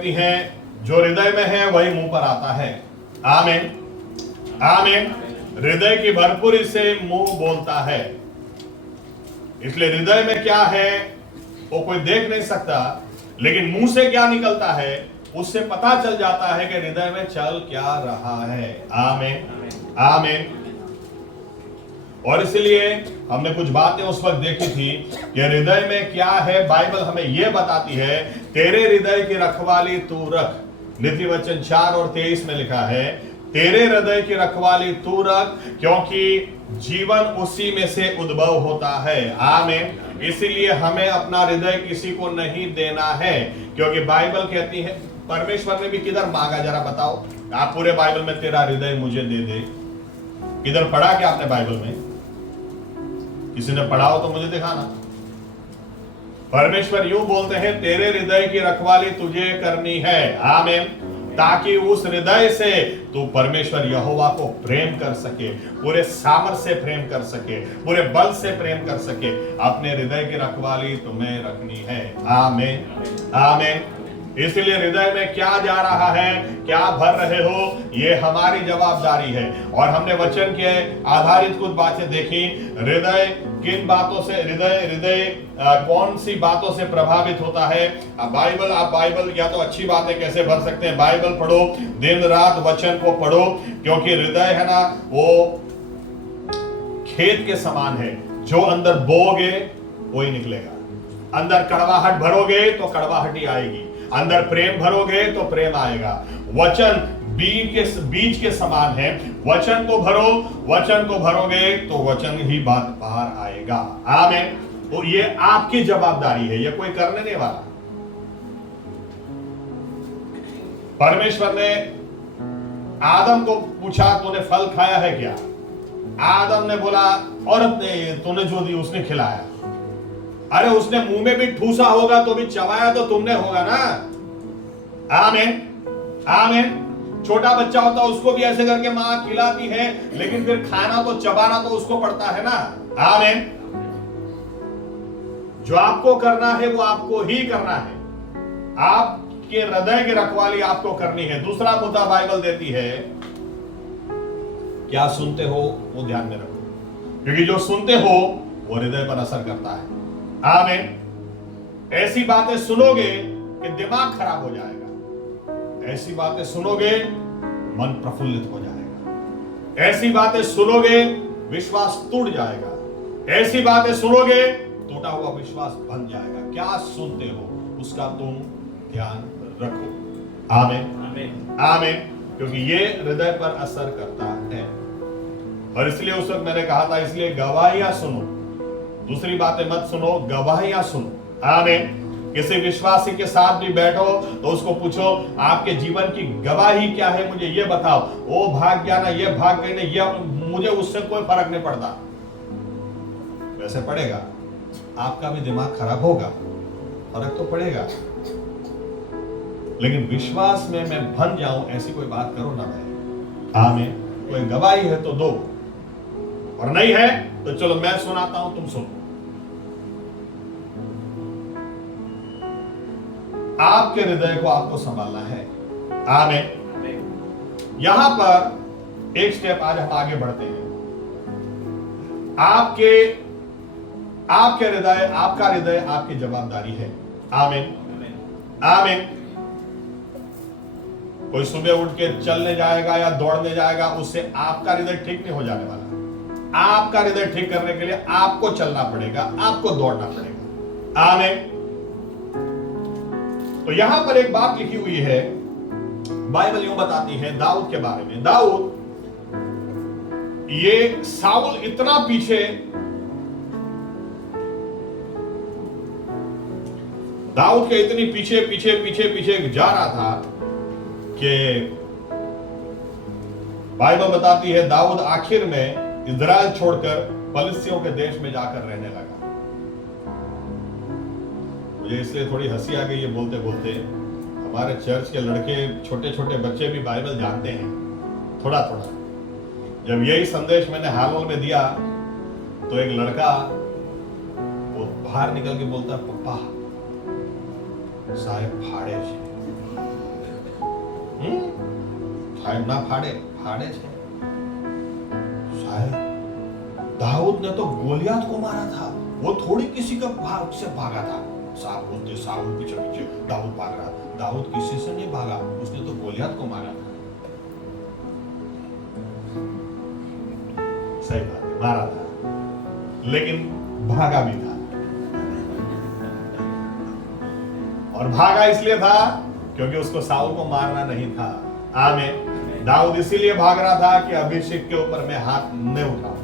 कहती हैं जो हृदय में है वही मुंह पर आता है। आमीन आमीन। हृदय की भरपूरी से मुंह बोलता है। इसलिए हृदय में क्या है वो कोई देख नहीं सकता, लेकिन मुंह से क्या निकलता है उससे पता चल जाता है कि हृदय में चल क्या रहा है। आमीन आमीन। और इसलिए हमने कुछ बातें उस वक्त देखी थी कि हृदय में क्या है। बाइबल हमें यह बताती है, तेरे हृदय की रखवाली तू रख। नीति वचन 4 और 23 में लिखा है, तेरे हृदय की रखवाली तू रख, क्योंकि जीवन उसी में से उद्भव होता है। आमीन। इसीलिए हमें अपना हृदय किसी को नहीं देना है, क्योंकि बाइबल कहती है, परमेश्वर ने भी किधर मांगा जरा बताओ आप पूरे बाइबल में, तेरा हृदय मुझे दे दे। किधर पढ़ा क्या आपने बाइबल में? किसी ने पढ़ा हो तो मुझे दिखाना। परमेश्वर यूं बोलते हैं, तेरे हृदय की रखवाली तुझे करनी है। आमीन। ताकि उस हृदय से तू परमेश्वर यहोवा को प्रेम कर सके, पूरे सामर्थ्य से प्रेम कर सके, पूरे बल से प्रेम कर सके। अपने हृदय की रखवाली तुम्हें रखनी है। आमीन आमीन। इसलिए हृदय में क्या जा रहा है, क्या भर रहे हो, ये हमारी जवाबदारी है। और हमने वचन के आधारित कुछ बातें देखी। हृदय किन बातों से, हृदय कौन सी बातों से प्रभावित होता है। आप बाइबल या तो अच्छी बातें कैसे भर सकते हैं, बाइबल पढ़ो, दिन रात वचन को पढ़ो, क्योंकि हृदय है ना वो खेत के समान है, जो अंदर बोओगे वही निकलेगा। अंदर कड़वाहट भरोगे तो कड़वाहट ही आएगी, अंदर प्रेम भरोगे तो प्रेम आएगा। वचन बीज के समान है, वचन को भरो, वचन को भरोगे तो वचन ही बात बाहर आएगा। आमीन। तो ये आपकी जवाबदारी है, ये कोई करने नहीं वाला। परमेश्वर ने आदम को पूछा, तूने फल खाया है क्या? आदम ने बोला, औरत ने तूने जो दी उसने खिलाया। अरे उसने मुंह में भी ठूसा होगा तो भी चबाया तो तुमने होगा ना। आमीन आमीन। छोटा बच्चा होता उसको भी ऐसे करके मां खिलाती है, लेकिन फिर खाना तो चबाना तो उसको पड़ता है ना। आमीन। जो आपको करना है वो आपको ही करना है। आपके हृदय की रखवाली आपको करनी है। दूसरा मुद्दा बाइबल देती है, क्या सुनते हो वो ध्यान में रखो, क्योंकि जो सुनते हो वो हृदय पर असर करता है। आमीन। ऐसी बातें सुनोगे कि दिमाग खराब हो जाएगा, ऐसी बातें सुनोगे मन प्रफुल्लित हो जाएगा, ऐसी बातें सुनोगे विश्वास टूट जाएगा, ऐसी बातें सुनोगे टूटा हुआ विश्वास बन जाएगा। क्या सुनते हो उसका तुम ध्यान रखो। आमीन आमीन। क्योंकि ये हृदय पर असर करता है। और इसलिए उस वक्त मैंने कहा था, इसलिए गवाहियां सुनो, दूसरी बातें मत सुनो, गवाहियां सुनो। आमीन। किसी विश्वासी के साथ भी बैठो तो उसको पूछो, आपके जीवन की गवाही क्या है, मुझे ये बताओ। वो भाग गया ना, ये भाग गई ना, ये मुझे उससे कोई फर्क नहीं पड़ता। वैसे पड़ेगा, आपका भी दिमाग खराब होगा, फर्क तो पड़ेगा, लेकिन विश्वास में मैं बन जाऊं ऐसी कोई बात करो ना भाई। आमीन। कोई गवाही है तो दो, और नहीं है तो चलो मैं सुनाता हूं, तुम सुनो। आपके हृदय को आपको संभालना है। आमीन। यहां पर एक स्टेप आज हम आगे बढ़ते हैं। आपके हृदय, आपका हृदय आपकी जवाबदारी है। आमीन आमीन। कोई सुबह उठ के चलने जाएगा या दौड़ने जाएगा, उससे आपका हृदय ठीक नहीं हो जाने वाला। आपका हृदय ठीक करने के लिए आपको चलना पड़ेगा, आपको दौड़ना पड़ेगा। आमीन। तो यहां पर एक बात लिखी हुई है, बाइबल यूं बताती है दाऊद के बारे में। दाऊद, ये साउल इतना पीछे, दाऊद के इतनी पीछे पीछे पीछे पीछे जा रहा था कि बाइबल बताती है दाऊद आखिर में इजराइल छोड़कर फलिस्तियों के देश में जाकर रहने लगा। मुझे इसलिए थोड़ी हंसी आ गई ये बोलते बोलते। हमारे चर्च के लड़के, छोटे छोटे बच्चे भी बाइबल जानते हैं थोड़ा थोड़ा। जब यही संदेश मैंने हाल में दिया तो एक लड़का वो बाहर निकल के बोलता, पप्पा साहेब फाड़े छे। ના ફાડે છે। शायद दाऊद ने तो गोलियत को मारा था, वो थोड़ी किसी के भाग से भागा था। साउल पीछे पीछे दाऊद भाग रहा, दाऊद किसी से नहीं भागा, उसने तो गोलियत को मारा था। सही बात है, मारा था लेकिन भागा भी था। और भागा इसलिए था क्योंकि उसको साउल को मारना नहीं था। आमीन। दाऊद इसीलिए भाग रहा था कि अभिषेक के ऊपर मैं हाथ नहीं उठाऊंगा,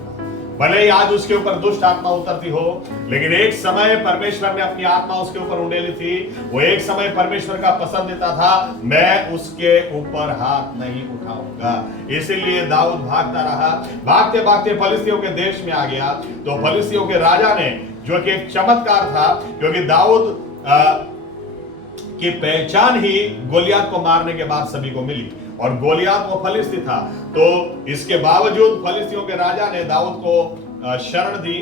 भले ही आज उसके ऊपर दुष्ट आत्मा उतरती हो, लेकिन एक समय परमेश्वर ने अपनी आत्मा उसके ऊपर उंडेली थी। वो एक समय परमेश्वर का पसंदीदा था, मैं उसके ऊपर हाथ नहीं उठाऊंगा। इसीलिए दाऊद भागता रहा। भागते भागते फलिस्तियों के देश में आ गया। तो फलिस्तियों के राजा ने, जो कि एक चमत्कार था, क्योंकि दाऊद की पहचान ही गोलियत को मारने के बाद सभी को मिली, और गोलियत वो फलिस्ती था। तो इसके बावजूद फलिस्तियों के राजा ने दाऊद को शरण दी,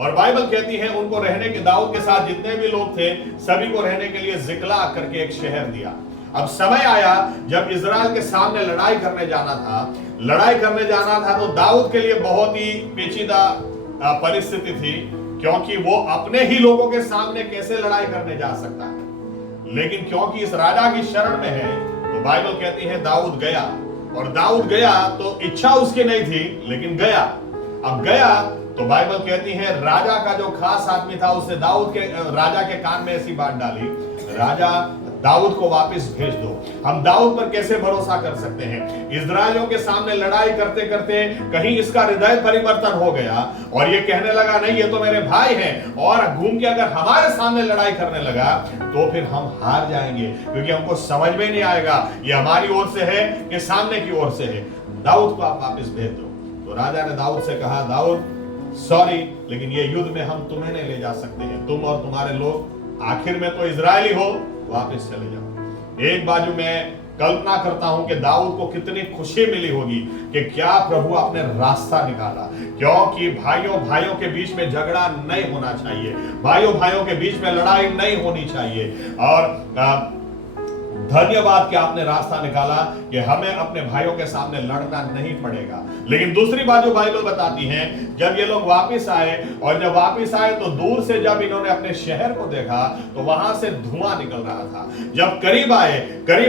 और बाइबल कहती है उनको रहने के, दाऊद के साथ जितने भी लोग थे सभी को रहने के लिए जिक्ला करके एक शहर दिया। अब समय आया जब इजराइल के सामने लड़ाई करने जाना था, तो दाऊद के लिए बहुत ही पेचीदा परिस्थिति थी, क्योंकि वो अपने ही लोगों के सामने कैसे लड़ाई करने जा सकता है। लेकिन क्योंकि इस राजा की शरण में है, तो बाइबल कहती है दाऊद गया। और दाऊद गया तो इच्छा उसकी नहीं थी, लेकिन गया। अब गया तो बाइबल कहती है राजा का जो खास आदमी था उसने राजा के कान में ऐसी बात डाली, राजा दाऊद को वापस भेज दो। हम दाऊद पर कैसे भरोसा कर सकते हैं? इस्राएलियों के सामने लड़ाई करते करते कहीं इसका हृदय परिवर्तन हो गया और ये कहने लगा नहीं ये तो मेरे भाई हैं, और घूम के अगर हमारे सामने लड़ाई करने लगा तो फिर हम हार जाएंगे, क्योंकि हमको समझ में नहीं आएगा ये हमारी ओर से है कि सामने की ओर से है। दाऊद को आप वापस भेज दो। तो राजा ने दाऊद से कहा, दाऊद सॉरी, लेकिन ये युद्ध में हम तुम्हें नहीं ले जा सकते हैं, तुम और तुम्हारे लोग आखिर में तो इजरायली हो, वापस चले जाओ। एक बाजू में कल्पना करता हूं कि दाऊद को कितनी खुशी मिली होगी कि क्या प्रभु आपने रास्ता निकाला, क्योंकि भाइयों के बीच में झगड़ा नहीं होना चाहिए, भाइयों के बीच में लड़ाई नहीं होनी चाहिए। और धन्यवाद कि आपने रास्ता निकाला कि हमें अपने भाइयों के सामने लड़ना नहीं पड़ेगा। लेकिन दूसरी बाजू बाइबल बताती है जब ये लोग वापस आए, और जब वापस आए तो दूर से जब इन्होंने अपने शहर को देखा तो वहां से धुआं निकल रहा था। जब करीब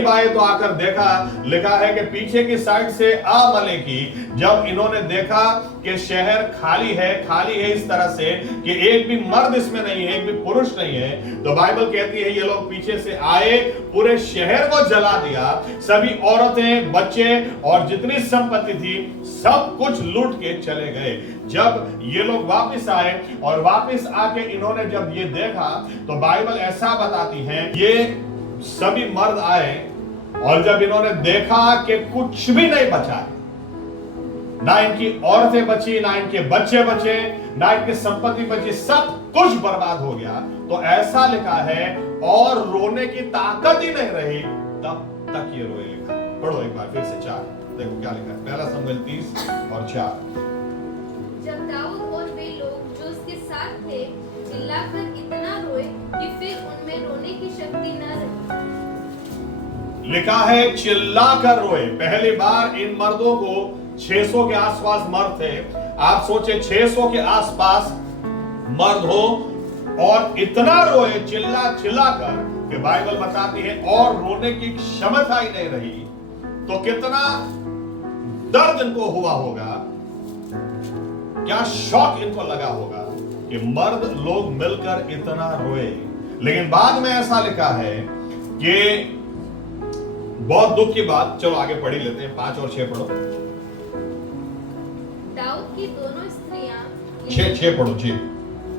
आए तो आकर देखा, लिखा है कि पीछे की साइड से अमलेकी, जब इन्होंने देखा कि शहर खाली है इस तरह से कि एक भी मर्द इसमें नहीं है, एक भी पुरुष नहीं है, तो बाइबल कहती है ये लोग पीछे से आए, पूरे शहर को जला दिया, सभी औरतें, बच्चे और जितनी संपत्ति थी सब कुछ लूट के चले गए। जब ये लोग वापस आए और वापस आके इन्होंने जब ये देखा तो बाइबल ऐसा बताती है ये सभी मर्द आए और जब इन्होंने देखा कि कुछ भी नहीं बचा है, ना इनकी औरतें बची, ना इनके बच्चे बचे, ना इनकी संपत्ति बची, सब कुछ बर्बाद हो गया, तो ऐसा लिखा है और रोने की ताकत ही नहीं रही, तब तक ये रोए। लिखा पढ़ो एक बार फिर से 4, देखो क्या लिखा है, 1 शमूएल 30:4। जब दाऊद और वे लोग जो उसके साथ थे चिल्लाकर इतना रोए कि फिर उनमें रोने की शक्ति न रही। लिखा है चिल्लाकर रोए। पहली बार इन मर्दों को 600 के आसपास मर्द थे। आप सोचे 600 के आसपास मर्द हो और इतना रोए चिल्ला कर कि बाइबल बताती है और रोने की क्षमता ही नहीं रही, तो कितना दर्द इनको हुआ होगा, क्या शॉक इनको लगा होगा कि मर्द लोग मिलकर इतना रोए। लेकिन बाद में ऐसा लिखा है कि बहुत दुख की बात, चलो आगे पढ़ ही लेते हैं, 5 और 6 पढ़ो। दाऊद की दोनों स्त्रियां 6 पढ़ो जी।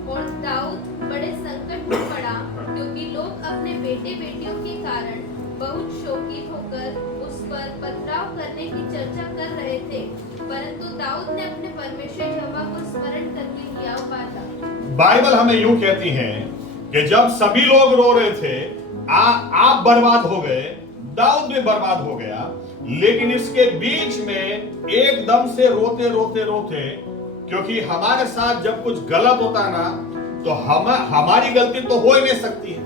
और दाऊद बड़े संकट में पड़ा क्योंकि लोग अपने बेटे बेटियों के कारण बहुत शोकित होकर उस पर पथराव करने की चर्चा कर रहे थे, परंतु दाऊद ने अपने परमेश्वर यहोवा को स्मरण करके किया वादा। बाइबल हमें यूं कहती है कि जब सभी लोग रो रहे थे, आप बर्बाद हो गए, दाऊद भी बर्बाद हो गया, लेकिन इसके बीच में एकदम से रोते, क्योंकि हमारे साथ जब कुछ गलत होता है ना तो हमारी गलती तो हो ही नहीं सकती है,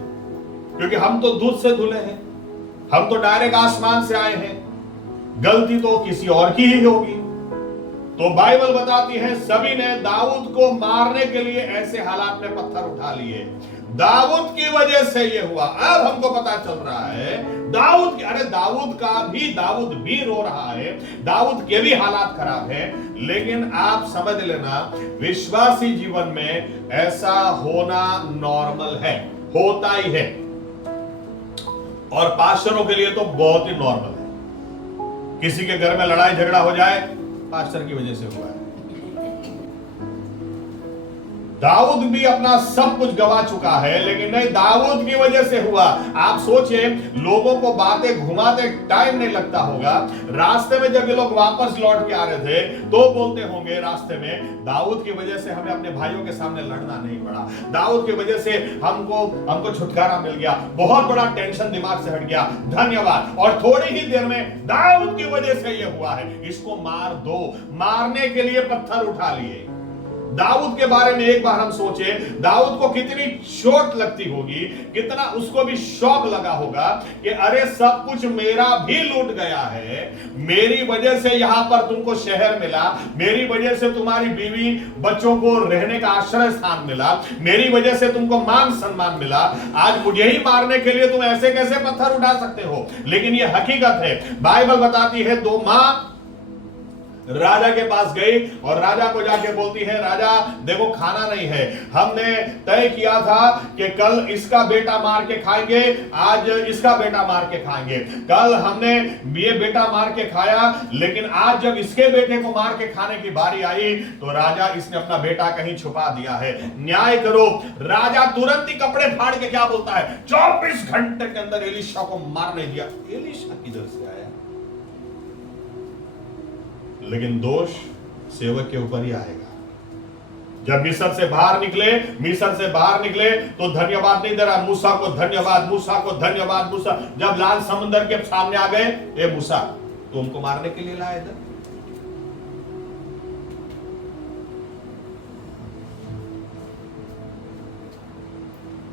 क्योंकि हम तो दूध से धुले हैं, हम तो डायरेक्ट आसमान से आए हैं, गलती तो किसी और की ही होगी। तो बाइबल बताती है सभी ने दाऊद को मारने के लिए ऐसे हालात में पत्थर उठा लिए। दाऊद की वजह से ये हुआ। अब हमको पता चल रहा है दाऊद भी रो रहा है, दाऊद के भी हालात खराब है, लेकिन आप समझ लेना विश्वासी जीवन में ऐसा होना नॉर्मल है, होता ही है, और पास्टरों के लिए तो बहुत ही नॉर्मल है। किसी के घर में लड़ाई झगड़ा हो जाए, पास्टर की वजह से हुआ है। दाऊद भी अपना सब कुछ गवा चुका है, लेकिन नहीं, दाऊद की वजह से हुआ। आप सोचिए, लोगों को बातें घुमाते टाइम नहीं लगता होगा। रास्ते में जब ये लोग वापस लौट के आ रहे थे तो बोलते होंगे रास्ते में, दाऊद की वजह से हमें अपने भाइयों के सामने लड़ना नहीं पड़ा, दाऊद की वजह से हमको छुटकारा मिल गया, बहुत बड़ा टेंशन दिमाग से हट गया, धन्यवाद। और थोड़ी ही देर में दाऊद की वजह से ये हुआ है, इसको मार दो। मारने के लिए पत्थर उठा लिए। दाऊद के बारे में एक बार हम सोचे, दाऊद को कितनी चोट लगती होगी, कितना उसको भी शौक लगा होगा कि अरे सब कुछ मेरा भी लूट गया है, मेरी वजह से यहां पर तुमको शहर मिला, मेरी वजह से तुम्हारी बीवी बच्चों को रहने का आश्रय स्थान मिला, मेरी वजह से तुमको मान सम्मान मिला, आज मुझे ही मारने के लिए तुम ऐसे कैसे पत्थर उठा सकते हो। लेकिन यह हकीकत है। बाइबल बताती है, 2 मां राजा के पास गई और राजा को जाके बोलती है, राजा देखो खाना नहीं है, हमने तय किया था कि कल इसका बेटा मार के खाएंगे, आज इसका बेटा मार के खाएंगे, कल हमने ये बेटा मार के खाया, लेकिन आज जब इसके बेटे को मार के खाने की बारी आई तो राजा इसने अपना बेटा कहीं छुपा दिया है, न्याय करो। राजा तुरंत ही कपड़े फाड़ के क्या बोलता है, 24 घंटे के अंदर एलीशा को मारने दिया। एलीशा किधर से आया? लेकिन दोष सेवक के ऊपर ही आएगा। जब मिस्र से बाहर निकले तो धन्यवाद नहीं दे रहा, मूसा को धन्यवाद, मूसा को धन्यवाद, मूसा। जब लाल समुद्र के सामने आ गए, ए मूसा तुमको मारने के लिए लाए थे।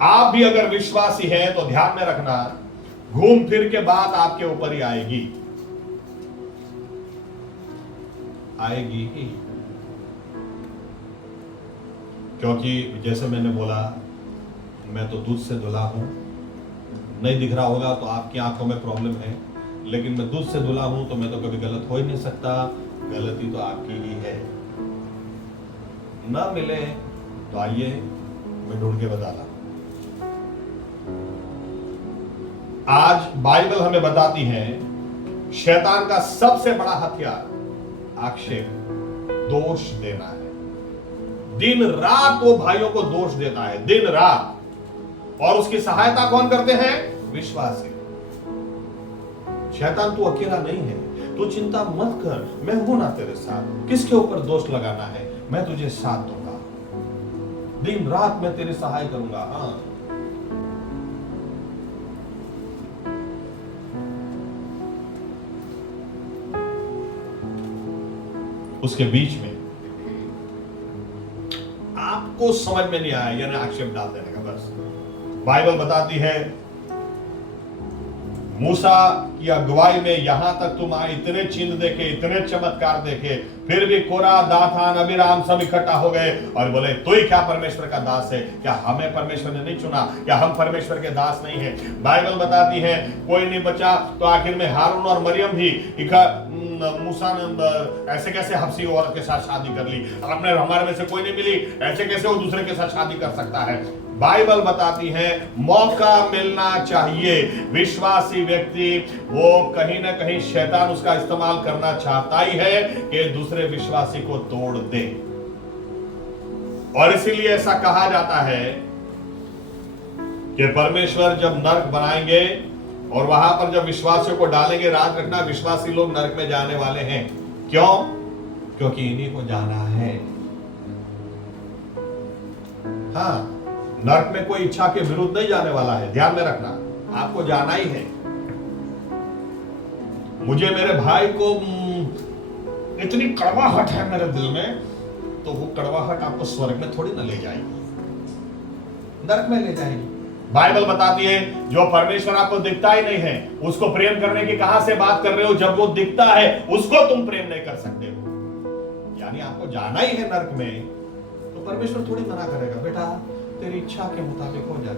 आप भी अगर विश्वासी हैं तो ध्यान में रखना, घूम फिर के बात आपके ऊपर ही आएगी ही। क्योंकि जैसे मैंने बोला, मैं तो दूध से धुला हूं, नहीं दिख रहा होगा तो आपकी आंखों में प्रॉब्लम है, लेकिन मैं दूध से धुला हूं तो मैं तो कभी गलत हो ही नहीं सकता, गलती तो आपकी ही है। ना मिले तो आइए मैं ढूंढ के बता रहा। आज बाइबल हमें बताती है शैतान का सबसे बड़ा हथियार आक्षेप, दोष देना है। दिन रात वो भाइयों को दोष देता है, दिन रात। और उसकी सहायता कौन करते हैं? विश्वासी। शैतान तू अकेला नहीं है, तू चिंता मत कर, मैं हूं ना तेरे साथ, किसके ऊपर दोष लगाना है, मैं तुझे साथ दूंगा, दिन रात मैं तेरी सहाय करूंगा। हाँ, उसके बीच में आपको समझ में नहीं आया, यानी आक्षेप डाल देने का। बस बाइबल बताती है मूसा की अगुवाई में यहां तक तुम आए, इतने चिन्ह देखे, इतने चमत्कार देखे, फिर भी कोरा, दाथान, अबीराम सब इकट्ठा हो गए और बोले तू ही क्या परमेश्वर का दास है? क्या हमें परमेश्वर ने नहीं चुना? क्या हम परमेश्वर के दास नहीं है? बाइबल बताती है कोई नहीं बचा, तो आखिर में हारून और मरियम भी मूसा ने ऐसे कैसे हफ्सी औरत के साथ शादी कर ली, आपने हमारे में से कोई नहीं मिली, ऐसे कैसे वो दूसरे के साथ शादी कर सकता है? बाइबल बताती है मौका मिलना चाहिए। विश्वासी व्यक्ति वो कहीं ना कहीं शैतान उसका इस्तेमाल करना चाहता ही है कि दूसरे विश्वासी को तोड़ दे। और इसीलिए ऐसा कहा जाता है कि परमेश्वर जब नरक बनाएंगे और वहां पर जब विश्वासियों को डालेंगे, याद रखना विश्वासी लोग नरक में जाने वाले हैं। क्यों? क्योंकि इन्हीं को जाना है। हाँ, नरक में कोई इच्छा के विरुद्ध नहीं जाने वाला है, ध्यान में रखना, आपको जाना ही है। मुझे मेरे भाई को इतनी कड़वाहट है मेरे दिल में, तो वो कड़वाहट आपको स्वर्ग में थोड़ी ना ले जाएगी, नरक में ले जाएगी। बाइबल बताती है जो परमेश्वर आपको दिखता ही नहीं है उसको प्रेम करने की कहां से बात कर रहे हो? जब वो दिखता है उसको तुम प्रेम नहीं कर सकते हो। यानी आपको जाना ही है नरक में, तो परमेश्वर थोड़ी मना करेगा, बेटा तेरी इच्छा के मुताबिक हो जा।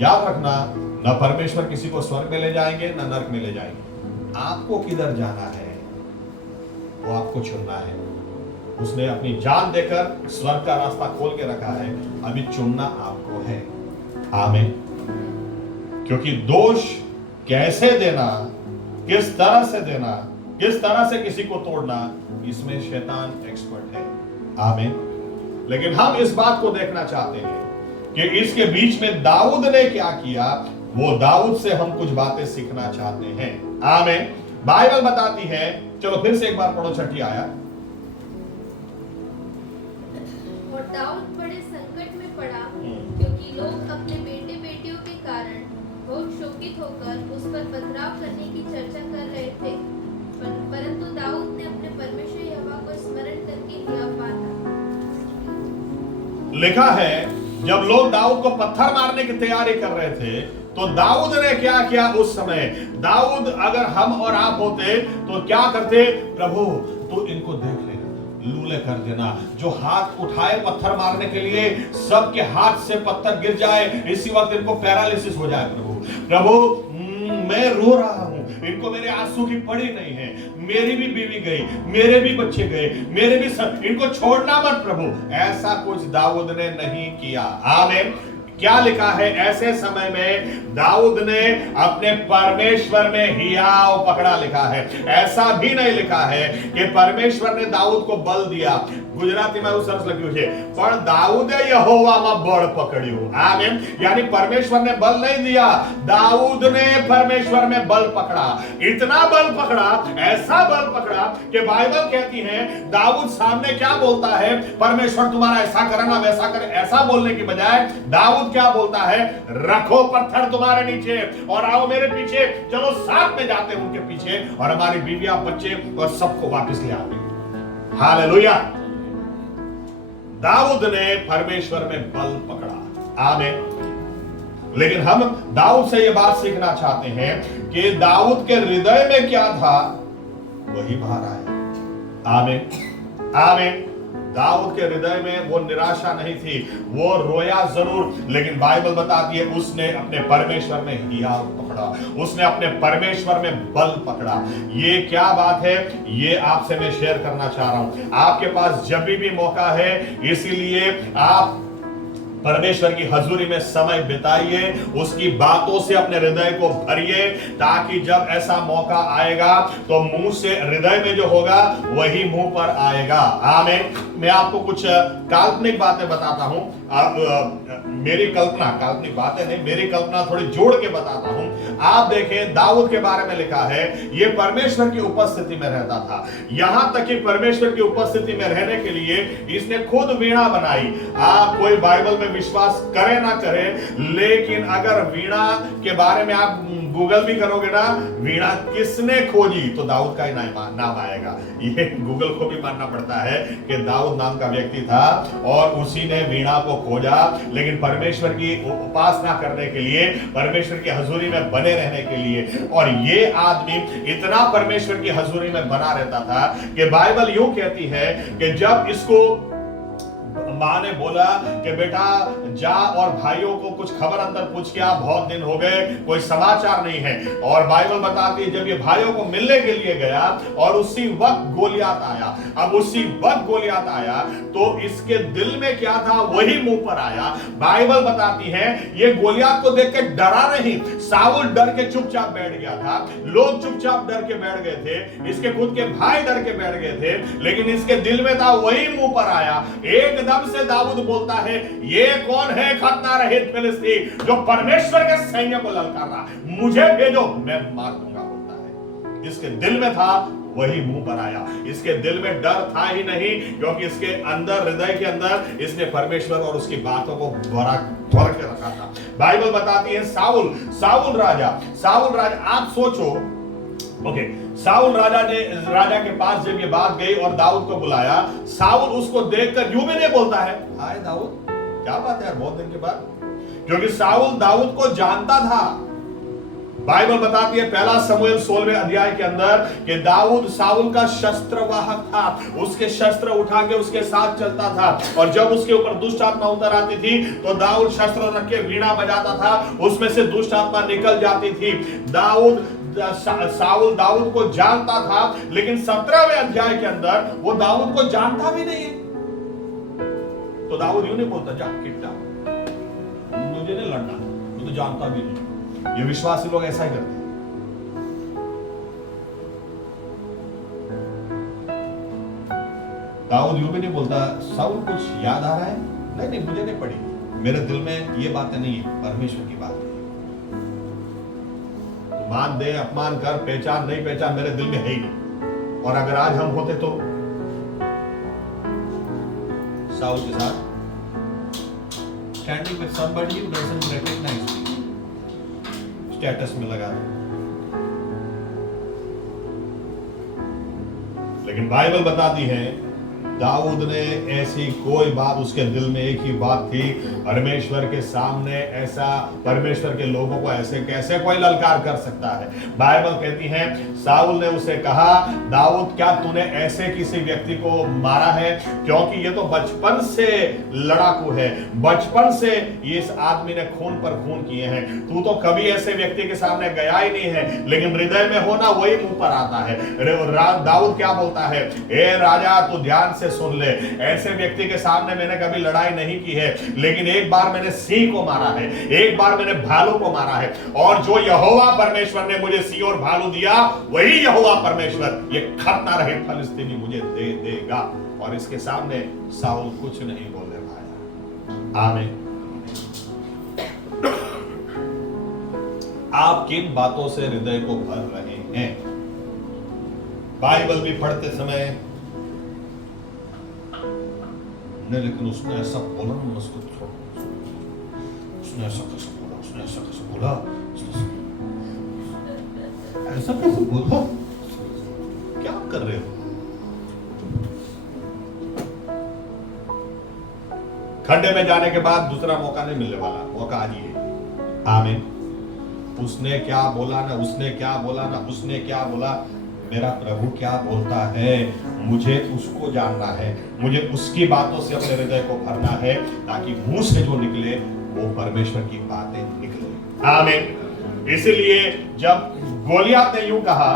याद रखना, न परमेश्वर किसी को स्वर्ग में ले जाएंगे न नरक में ले जाएंगे। आपको किधर जाना है वो आपको चुनना है। उसने अपनी जान देकर स्वर्ग का रास्ता खोल के रखा है, अभी चुनना आपको है। आमीन। क्योंकि दोष कैसे देना, किस तरह से देना, किस तरह से किसी को तोड़ना, इसमें शैतान एक्सपर्ट है। आमीन। लेकिन हम इस बात को देखना चाहते हैं कि इसके बीच में दाऊद ने क्या किया, वो दाऊद से हम कुछ बातें सीखना चाहते हैं। आमीन। बाइबल बताती है, चलो फिर से एक बार पढ़ो 6 आयत। और दाऊद बड़े संकट में पड़ा क्योंकि लोग अपने बेटे बेटियों के कारण बहुत शोकित होकर उस पर पथराव करने की चर्चा कर रहे थे। परंतु दाऊद ने अपने परमेश्वर यहोवा को स्मरण करके हिया बांधा। लिखा है जब लोग दाऊद को पत्थर मारने की तैयारी कर रहे थे तो दाऊद ने क्या किया उस समय? दाऊद अगर हम और आप होते तो क्या करते? प्रभु तू इनको देख ले, लूले कर देना, जो हाथ उठाए पत्थर मारने के लिए सबके हाथ से पत्थर गिर जाए, इसी वक्त इनको पैरालिसिस हो जाए। प्रभु मैं रो रहा हूं, इनको मेरे आंसू की पड़ी नहीं है, मेरी भी बीवी गई, मेरे भी बच्चे गए, मेरे भी सब, इनको छोड़ना मत प्रभु। ऐसा कुछ दाऊद ने नहीं किया। आमीन। क्या लिखा है? ऐसे समय में दाऊद ने अपने परमेश्वर में हियाव पकड़ा। लिखा है, ऐसा भी नहीं लिखा है कि परमेश्वर ने दाऊद को बल दिया। गुजराती में सरस लख्યું છે પણ દાऊदે यहोવામાં बळ पकड़્યું। आमीन। यानी परमेश्वर ने बल नहीं दिया, दाऊद ने परमेश्वर में बल पकड़ा। इतना बल पकड़ा, ऐसा बल पकड़ा कि बाइबल कहती है दाऊद सामने क्या बोलता है? परमेश्वर तुम्हारा ऐसा करेगा वैसा करे, ऐसा बोलने की बजाय दाऊद क्या बोलता है? रखो पत्थर तुम्हारे नीचे और आओ मेरे पीछे, चलो साथ में जाते हैं उनके पीछे और हमारी बीवियां बच्चे और सबको वापस ले आते। हालेलुया। दाऊद ने परमेश्वर में बल पकड़ा। आमीन। लेकिन हम दाऊद से यह बात सीखना चाहते हैं कि दाऊद के हृदय में क्या था वही बाहर आया। आमीन। आमीन। दाऊद के हृदय में वो निराशा नहीं थी, वो रोया जरूर, लेकिन बाइबल बताती है उसने अपने परमेश्वर में हियाव पकड़ा, उसने अपने परमेश्वर में बल पकड़ा। ये क्या बात है, ये आपसे मैं शेयर करना चाह रहा हूं। आपके पास जब भी मौका है, इसीलिए आप परमेश्वर की हजूरी में समय बिताइए, उसकी बातों से अपने हृदय को भरिए, ताकि जब ऐसा मौका आएगा तो मुंह से, हृदय में जो होगा वही मुंह पर आएगा। आमीन। मैं आपको कुछ काल्पनिक बातें बताता हूं। मेरी कल्पना, काल्पनिक बातें नहीं, मेरी कल्पना थोड़ी जोड़ के बताता हूं। आप देखें दाऊद के बारे में लिखा है ये परमेश्वर की उपस्थिति में रहता था। यहां तक कि परमेश्वर की उपस्थिति में रहने के लिए इसने खुद वीणा बनाई। आप कोई बाइबल में विश्वास करे ना करे, लेकिन अगर वीणा के बारे में आप गूगल भी करोगे ना, वीणा किसने खोजी तो दाऊद का ही नाम आएगा। ये गूगल को भी मानना पड़ता है कि दाऊद नाम का व्यक्ति था और उसी ने वीणा को खोजा। लेकिन परमेश्वर की उपासना करने के लिए, परमेश्वर की हजूरी में बने रहने के लिए, और ये आदमी इतना परमेश्वर की हजूरी में बना रहता था कि बाइबल यूं कहती है कि जब इसको मां ने बोला कि बेटा जा और भाइयों को कुछ खबर अंदर पूछ के आ, बहुत दिन हो गए, कोई समाचार नहीं है। और बाइबल बताती है जब ये भाइयों को मिलने के लिए गया और उसी वक्त गोलियात आया। अब उसी वक्त गोलियात आया तो इसके दिल में क्या था वही मुंह पर आया। बाइबल बताती है ये गोलियात को देख के डरा नहीं, साउल डर के चुपचाप बैठ गया था, लोग चुपचाप डर के बैठ गए थे, इसके खुद के भाई डर के बैठ गए थे, लेकिन इसके दिल में था वही मुंह पर आया। एकदम से दाऊद बोलता है ये कौन है खतना रहित फिलिस्ती जो परमेश्वर के सैन्य को ललकार रहा, मुझे भेजो मैं मार दूंगा। बोलता है इसके दिल में था वही मुंह पर आया। इसके दिल में डर था ही नहीं, क्योंकि इसके अंदर, हृदय के अंदर इसने परमेश्वर और उसकी बातों को भर के रखा था। बाइबल बताती है साउल राजा आप सोचो, साउल राजा के पास जब ये बात गई और दाऊद को बुलाया, साउल उसको देखकर यूं भी नहीं बोलता है हाय दाऊद क्या बात है यार, बहुत दिन के बाद। क्योंकि साउल दाऊद को जानता था। बाइबल बताती है 1 शमूएल 16वें अध्याय के अंदर कि दाऊद साउल का शस्त्र वाहक था, उसके शस्त्र उठा के उसके साथ चलता था, और जब उसके ऊपर दुष्ट आत्मा उतर आती थी तो दाऊद शस्त्र रख के वीणा बजाता था, उसमें से दुष्ट आत्मा निकल जाती थी। साउल दाऊद को जानता था, लेकिन 17वें अध्याय के अंदर वो दाऊद को जानता भी नहीं है। तो दाऊद यूं नहीं बोलता जा किट्टा, मुझे नहीं लड़ना, मैं तो जानता भी नहीं। ये विश्वासी लोग ऐसा ही करते हैं। दाऊद यूं भी नहीं बोलता साउल कुछ याद आ रहा है, नहीं नहीं मुझे नहीं पड़ी, मेरे दिल में ये बातें नहीं है, परमेश्वर की बात है। तो मान दे अपमान कर, पहचान नहीं पहचान मेरे दिल में है ही नहीं। और अगर आज हम होते तो साउल के साथ standing with somebody who doesn't recognise me, status में लगा दो। लेकिन बाइबल बताती है दाऊद ने ऐसी कोई बात, उसके दिल में एक ही बात थी, परमेश्वर के सामने ऐसा, परमेश्वर के लोगों को ऐसे कैसे कोई ललकार कर सकता है। बाइबल कहती है साउल ने उसे कहा दाऊद क्या तूने ऐसे किसी व्यक्ति को मारा है, क्योंकि ये तो बचपन से लड़ाकू है, बचपन से इस आदमी ने खून पर खून किए हैं, तू तो कभी ऐसे व्यक्ति के सामने गया ही नहीं है, लेकिन हृदय में होना वही मुंह पर आता है। दाऊद क्या बोलता है, ए राजा तू ध्यान से सुन ले, ऐसे व्यक्ति के सामने मैंने कभी लड़ाई नहीं की है, लेकिन एक बार मैंने सिंह को मारा है, एक बार मैंने भालू को मारा है, और जो यहोवा परमेश्वर ने मुझे सिंह और भालू दिया वही यहोवा परमेश्वर ये खतना रहित फिलिस्तीनी मुझे दे देगा। और इसके सामने साउल कुछ नहीं बोलने पाया। आमीन। आप किन बातों से हृदय को भर रहे हैं? बाइबल भी पढ़ते समय नहीं, लेकिन उसने ऐसा बोला ना, उसको उसने ऐसा कैसे बोला, उसने ऐसा कैसे बोला, ऐसा कैसे बोला, क्या कर रहे हो? खड्डे में जाने के बाद दूसरा मौका नहीं मिलने वाला, मौका आज ही है। आमीन। उसने क्या बोला ना, उसने क्या बोला ना, उसने क्या बोला, मेरा प्रभु क्या बोलता है, मुझे उसको जानना है, मुझे उसकी बातों से अपने हृदय को भरना है, ताकि मुंह से जो निकले वो परमेश्वर की बातें निकले। आमीन। इसलिए जब गोलियात ने यूं कहा,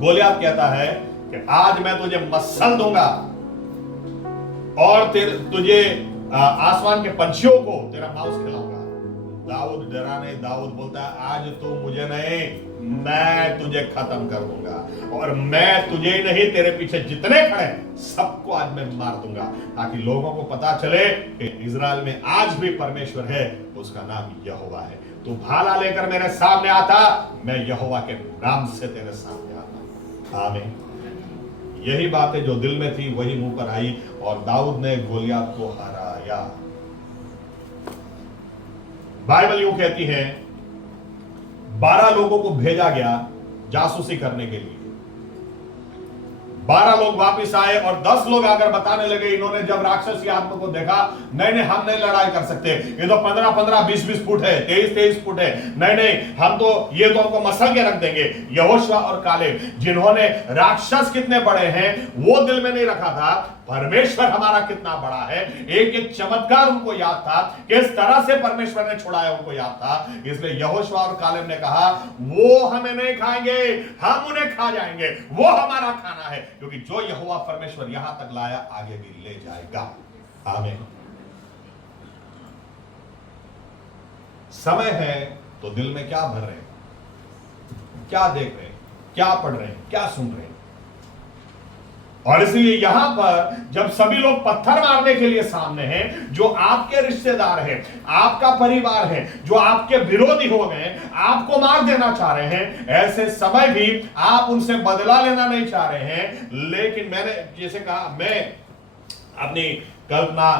गोलियात कहता है कि आज मैं तुझे मसल दूंगा और तुझे आसमान के पंछियों को तेरा मांस खिलाऊंगा। दाऊद डरा नहीं, दाऊद बोलता है आज तू मुझे नहीं, मैं तुझे खत्म कर दूंगा, और मैं तुझे ही नहीं तेरे पीछे जितने खड़े सबको आज मैं मार दूंगा, ताकि लोगों को पता चले कि इजराइल में आज भी परमेश्वर है, उसका नाम यहोवा है। तू भाला लेकर मेरे सामने आता, मैं यहोवा के नाम से तेरे सामने आता। आमीन। यही बातें जो दिल में थी वही मुंह पर आई, और दाऊद ने गोलियात को हराया। बाइबल यूं कहती है 12 लोगों को भेजा गया जासूसी करने के लिए। 12 लोग वापस आए और 10 लोग आकर बताने लगे, इन्होंने जब राक्षसी आत्मा को देखा, नहीं हम नहीं लड़ाई कर सकते, ये तो 15-15, 20-20 फुट है, 23-23 फुट है, नहीं हम तो ये तो हमको मसल के रख देंगे। यहोशुआ और कालेब जिन्होंने राक्षस कितने बड़े हैं वो दिल में नहीं रखा था, परमेश्वर हमारा कितना बड़ा है, एक एक चमत्कार उनको याद था, किस तरह से परमेश्वर ने छुड़ाया उनको याद था। इसलिए यहोशुआ और कालेब ने कहा वो हमें नहीं खाएंगे, हम उन्हें खा जाएंगे, वो हमारा खाना है, क्योंकि जो यहोवा परमेश्वर यहां तक लाया आगे भी ले जाएगा। आमीन। समय है तो दिल में क्या भर रहे हैं, क्या देख रहे हैं, क्या पढ़ रहे हैं, क्या सुन रहे हैं। और इसलिए यहां पर जब सभी लोग पत्थर मारने के लिए सामने हैं, जो आपके रिश्तेदार हैं, आपका परिवार है, जो आपके विरोधी हो गए, आपको मार देना चाह रहे हैं, ऐसे समय भी आप उनसे बदला लेना नहीं चाह रहे हैं। लेकिन मैंने जैसे कहा, मैं अपनी कल्पना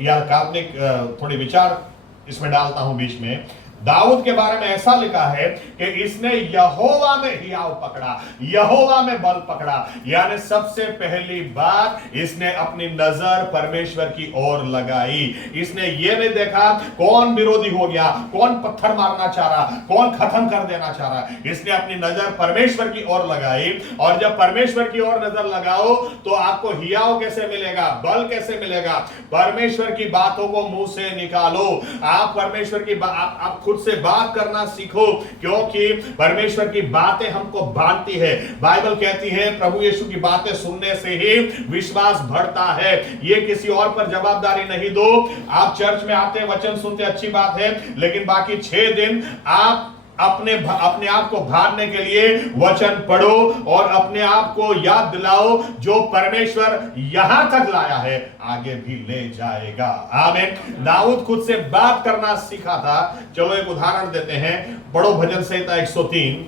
या काल्पनिक थोड़ी विचार इसमें डालता हूं बीच में। दाऊद के बारे में ऐसा लिखा है कि इसने यहोवा में हियाव पकड़ा, यहोवा में बल पकड़ा। यानी सबसे पहली बात इसने अपनी नजर परमेश्वर की ओर लगाई। इसने ये नहीं देखा कौन विरोधी हो गया, कौन पत्थर मारना चाह रहा, कौन खत्म कर देना चाह रहा। इसने अपनी नजर परमेश्वर की ओर लगाई। और जब परमेश्वर की ओर नजर लगाओ तो आपको हियाव कैसे मिलेगा, बल कैसे मिलेगा? परमेश्वर की बातों को मुंह से निकालो। आप परमेश्वर की आप खुद से बात करना सीखो, क्योंकि परमेश्वर की बातें हमको बांधती है। बाइबल कहती है प्रभु यीशु की बातें सुनने से ही विश्वास बढ़ता है। ये किसी और पर जवाबदारी नहीं दो। आप चर्च में आते, वचन सुनते, अच्छी बात है, लेकिन बाकी 6 दिन आप अपने आप को भारने के लिए वचन पढ़ो और अपने आप को याद दिलाओ जो परमेश्वर यहां तक लाया है आगे भी ले जाएगा। आमीन। दाऊद खुद से बात करना सीखा था। चलो एक उदाहरण देते हैं। पढ़ो भजन संहिता 103,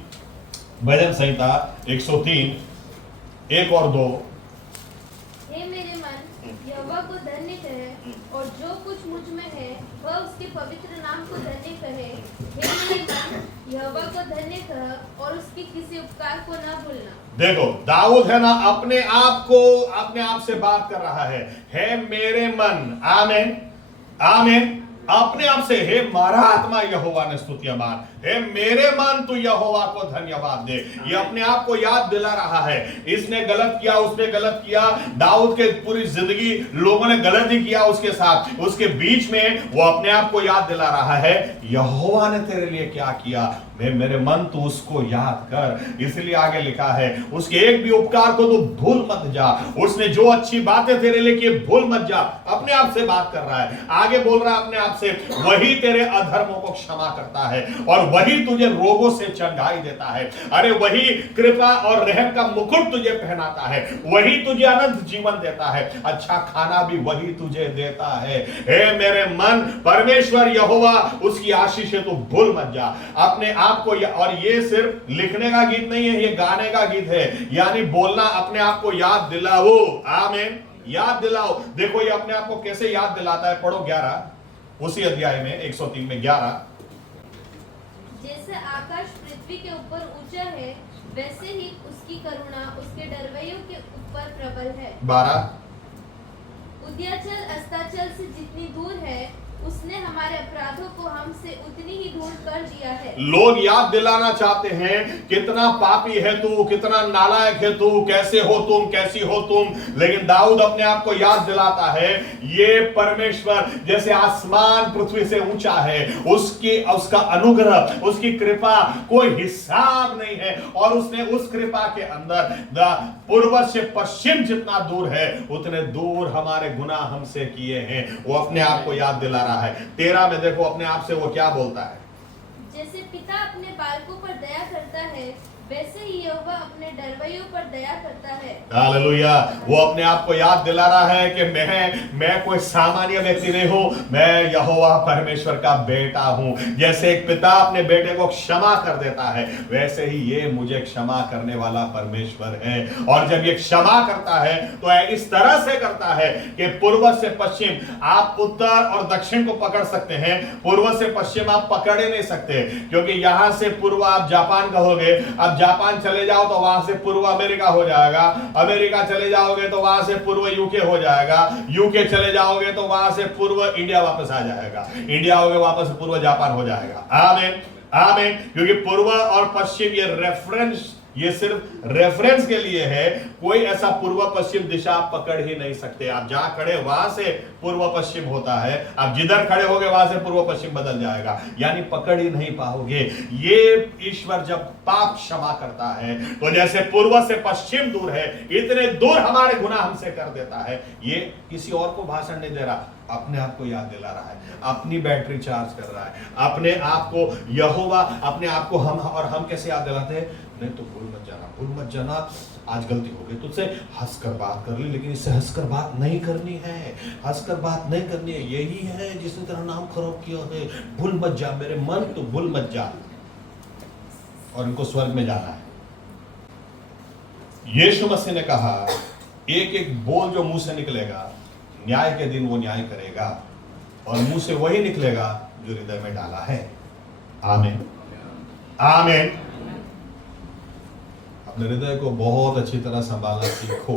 भजन संहिता 103 1 और 2। हे मेरे मन, यहोवा को धन्य कहे, और जो कुछ मुझ में है वह उसके पवित्र नाम को धन्य कहे। हे मेरे मन, यहोवा को धन्य कह और उसकी किसी उपकार को न भूलना। देखो दाऊद है ना, अपने आप से बात कर रहा है मेरे मन। आमीन, आमीन। अपने आप से, हे मारा आत्मा यहोवा ने स्तुतियां मान, हे मेरे मन तू यहोवा को धन्यवाद दे। ये अपने आप को याद दिला रहा है। इसने गलत किया, उसने गलत किया। दाऊद के पूरी जिंदगी लोगों ने गलत ही किया उसके साथ। उसके बीच में वो अपने आप को याद दिला रहा है यहोवा ने तेरे लिए क्या किया, मेरे मन तू उसको याद कर। इसलिए आगे लिखा है उसके एक भी उपकार को तू भूल मत जा। उसने जो अच्छी बातें तेरे लिए की भूल मत जा। अपने आप से बात कर रहा है, आगे बोल रहा है अपने आप से, वही तेरे अधर्मों को क्षमा करता है और वही तुझे रोगों से चंगाई देता है। अरे वही कृपा और रहम का मुकुट तुझे पहनाता है, वही तुझे अनंत जीवन देता है, अच्छा खाना भी वही तुझे देता है। हे मेरे मन, परमेश्वर यहोवा उसकी आशीष है, तू भूल मत जा अपने आप को। और ये सिर्फ लिखने का गीत नहीं है, ये गाने का गीत है। यानी बोलना, अपने आप को याद दिलाओ। आमीन, याद दिलाओ। देखो ये अपने आप को कैसे याद दिलाता है। पढ़ो 11 उसी अध्याय में 103 में 11। जैसे आकाश पृथ्वी के ऊपर ऊंचा है, वैसे ही उसकी करुणा उसके डरवैयों के ऊपर प्रबल है। 12 उदयाचल अस्ताचल से जितनी दूर है, उसने हमारे अपराधों को हमसे उतनी ही दूर कर दिया है। लोग याद दिलाना चाहते हैं कितना पापी है तू, कितना नालायक है तू, कैसे हो तुम, कैसी हो तुम। लेकिन दाऊद अपने आप को याद दिलाता है ये परमेश्वर जैसे आसमान पृथ्वी से ऊंचा है, उसका अनुग्रह, उसकी कृपा कोई हिसाब नहीं है। और उसने उस कृपा के अंदर पूर्व से पश्चिम जितना दूर है उतने दूर हमारे गुनाह हमसे किए हैं। वो अपने आप को याद दिला रहा है। 13 में देखो अपने आप से वो क्या बोलता है। जैसे पिता अपने बालकों पर दया करता है, वैसे ही यहोवा अपने डरवैयों पर दया करता है। हालेलुया। वो अपने आप को याद दिला रहा है कि मैं कोई सामान्य व्यक्ति नहीं हूं, मैं यहोवा परमेश्वर का बेटा हूं। जैसे एक पिता अपने बेटे को क्षमा कर देता है, वैसे ही ये मुझे क्षमा करने वाला परमेश्वर है। और जब ये क्षमा करता है तो इस तरह से करता है कि पूर्व से पश्चिम आप उत्तर और दक्षिण को पकड़ सकते हैं, पूर्व से पश्चिम आप पकड़ ही नहीं सकते, क्योंकि यहां से पूर्व आप जापान कहोगे, अब जापान चले जाओ तो वहां से पूर्व अमेरिका हो जाएगा, अमेरिका चले जाओगे तो वहां से पूर्व यूके हो जाएगा, यूके चले जाओगे तो वहां से पूर्व इंडिया वापस आ जाएगा, इंडिया हो गए वापस पूर्व जापान हो जाएगा। आमीन, आमीन। क्योंकि पूर्व और पश्चिम ये सिर्फ रेफरेंस के लिए है। कोई ऐसा पूर्व पश्चिम दिशा आप पकड़ ही नहीं सकते। आप जहां खड़े वहां से पूर्व पश्चिम होता है, आप जिधर खड़े होगे वहां से पूर्व पश्चिम बदल जाएगा, यानी पकड़ ही नहीं पाओगे। ये ईश्वर जब पाप क्षमा करता है तो जैसे पूर्व से पश्चिम दूर है, इतने दूर हमारे गुनाह हमसे कर देता है। ये किसी और को भाषण नहीं दे रहा, अपने आप को याद दिला रहा है, अपनी बैटरी चार्ज कर रहा है, अपने आप को यहोवा, अपने आप को हम कैसे याद दिलाते हैं, नहीं तो भूल मत जाना, आज गलती हो गई तुझसे, हंसकर बात कर ली, लेकिन इससे हंसकर बात नहीं करनी है, हंसकर बात नहीं करनी है। यही है जिसने तेरा नाम खराब किया है। भूल मत जा मेरे मन, तो भूल मत जा, और इनको स्वर्ग में जाना है। यीशु मसीह ने कहा एक एक बोल जो मुंह से निकलेगा, न्याय के दिन वो न्याय करेगा, और मुंह से वही निकलेगा जो हृदय में डाला है। आमीन आमीन। अपने हृदय को बहुत अच्छी तरह संभालना सीखो।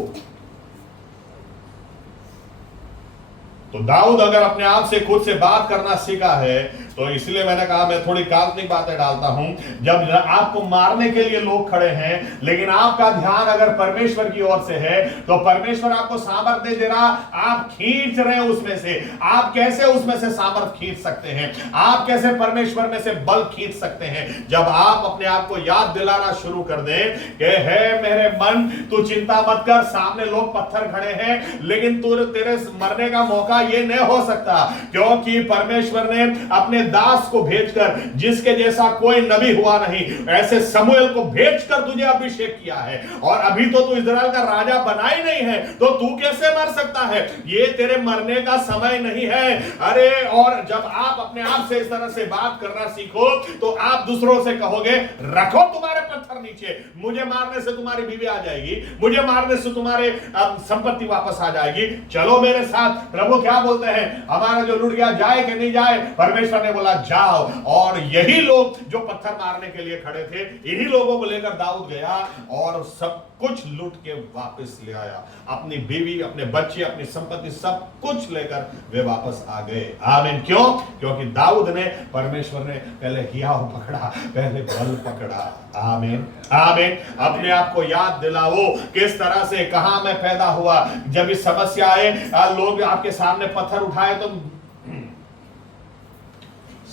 तो दाऊद अगर अपने आप से खुद से बात करना सीखा है, तो इसलिए मैंने कहा मैं थोड़ी काल्पनिक बातें डालता हूं। जब आपको मारने के लिए लोग खड़े हैं, लेकिन आपका ध्यान अगर परमेश्वर की ओर से है, तो परमेश्वर आपको सामर्थ्य दे रहा, आप खींच रहे हैं उसमें से। आप कैसे उसमें से सामर्थ्य खींच सकते हैं? आप कैसे परमेश्वर में से बल खींच सकते हैं? जब आप अपने आप को याद दिलाना शुरू कर दें कि हे मेरे मन, तू चिंता मत कर, सामने लोग पत्थर खड़े हैं, लेकिन तू तेरे मरने का मौका ये नहीं हो सकता, क्योंकि परमेश्वर ने अपने दास को भेजकर, जिसके जैसा कोई नबी हुआ नहीं, ऐसे समूएल को भेजकर तुझे अभिषेक किया है। और अभी तो तू इस्राएल का राजा बना ही नहीं है, तो तू कैसे मर सकता है? ये तेरे मरने का समय नहीं है। अरे, और जब आप अपने आप से इस तरह से बात करना सीखो, तो आप दूसरों से कहोगे, रखो तुम्हारे पत्थर नीचे, मुझे मारने से तुम्हारी बीवी आ जाएगी, मुझे मारने से तुम्हारे संपत्ति वापस आ जाएगी, चलो मेरे साथ। प्रभु क्या बोलते हैं? हमारा जो लुट गया जाए कि नहीं जाए? परमेश्वर ने बोला जाओ। और यही लोग जो पत्थर मारने के लिए खड़े थे, इन्हीं लोगों को लेकर दाऊद गया और सब कुछ लूट के वापस ले आया। अपनी बीवी, अपने बच्चे, अपनी संपत्ति, सब कुछ लेकर वे वापस आ गए। आमीन। क्यों? क्योंकि दाऊद ने, परमेश्वर ने पहले हियाव पकड़ा, पहले बल पकड़ा। आमीन आमीन। अपने आप को याद दिलाओ किस तरह से, कहां मैं पैदा हुआ। जब इस समस्या आए, लोग आपके सामने पत्थर उठाए, तो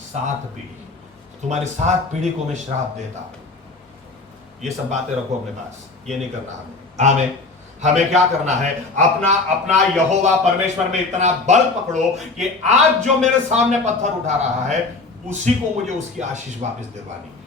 7 पीढ़ी, तुम्हारी 7 पीढ़ी को मैं श्राप देता हूं। ये सब बातें रखो अपने पास, ये नहीं करना हमें। आमीन। हमें क्या करना है? अपना यहोवा परमेश्वर में इतना बल पकड़ो कि आज जो मेरे सामने पत्थर उठा रहा है, उसी को मुझे उसकी आशीष वापस दिलवानी है।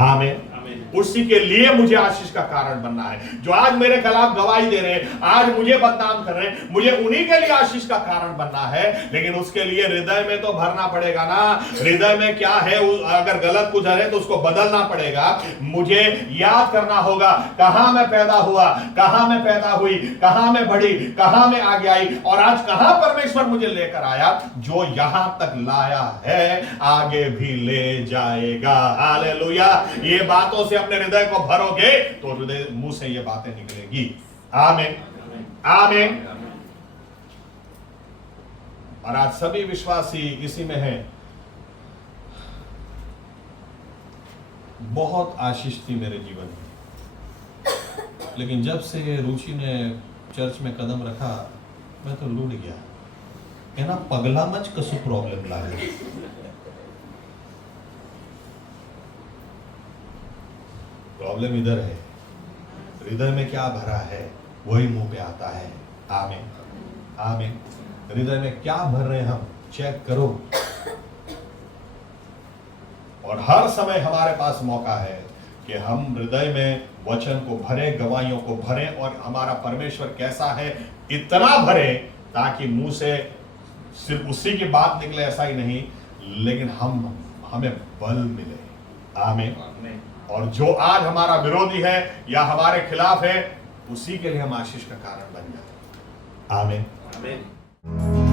आमीन। उसी के लिए मुझे आशीष का कारण बनना है। जो आज मेरे खिलाफ गवाही दे रहे हैं, आज मुझे बदनाम कर रहे हैं, मुझे उन्हीं के लिए आशीष का कारण बनना है। लेकिन उसके लिए हृदय में तो भरना पड़ेगा ना। हृदय में क्या है? अगर गलत कुछ है तो उसको बदलना पड़ेगा। मुझे याद करना होगा कहां मैं पैदा हुआ, कहां मैं पैदा हुई, कहां मैं बढ़ी, कहां मैं आगे आई, और आज कहां परमेश्वर मुझे लेकर आया। जो यहां तक लाया है, आगे भी ले जाएगा। हालेलुया। ये बातों से अपने हृदय को भरोगे, तो हृदय मुंह से ये बातें निकलेगी। आमीन आमीन। और आज सभी विश्वासी इसी में हैं। बहुत आशीष थी मेरे जीवन में, लेकिन जब से रुचि ने चर्च में कदम रखा, मैं तो लूट गया। है ना, पगला मच कसु प्रॉब्लम लागे। प्रॉब्लम इधर है, हृदय में क्या भरा है वही मुंह पे आता है। आमीन आमीन। हृदय में क्या भर रहे हैं हम, चेक करो। और हर समय हमारे पास मौका है कि हम हृदय में वचन को भरे, गवाहियों को भरे, और हमारा परमेश्वर कैसा है इतना भरे, ताकि मुंह से सिर्फ उसी की बात निकले ऐसा ही नहीं, लेकिन हमें बल मिले। आमीन। और जो आज हमारा विरोधी है या हमारे खिलाफ है, उसी के लिए हम आशीष का कारण बन जाए। आमीन आमीन।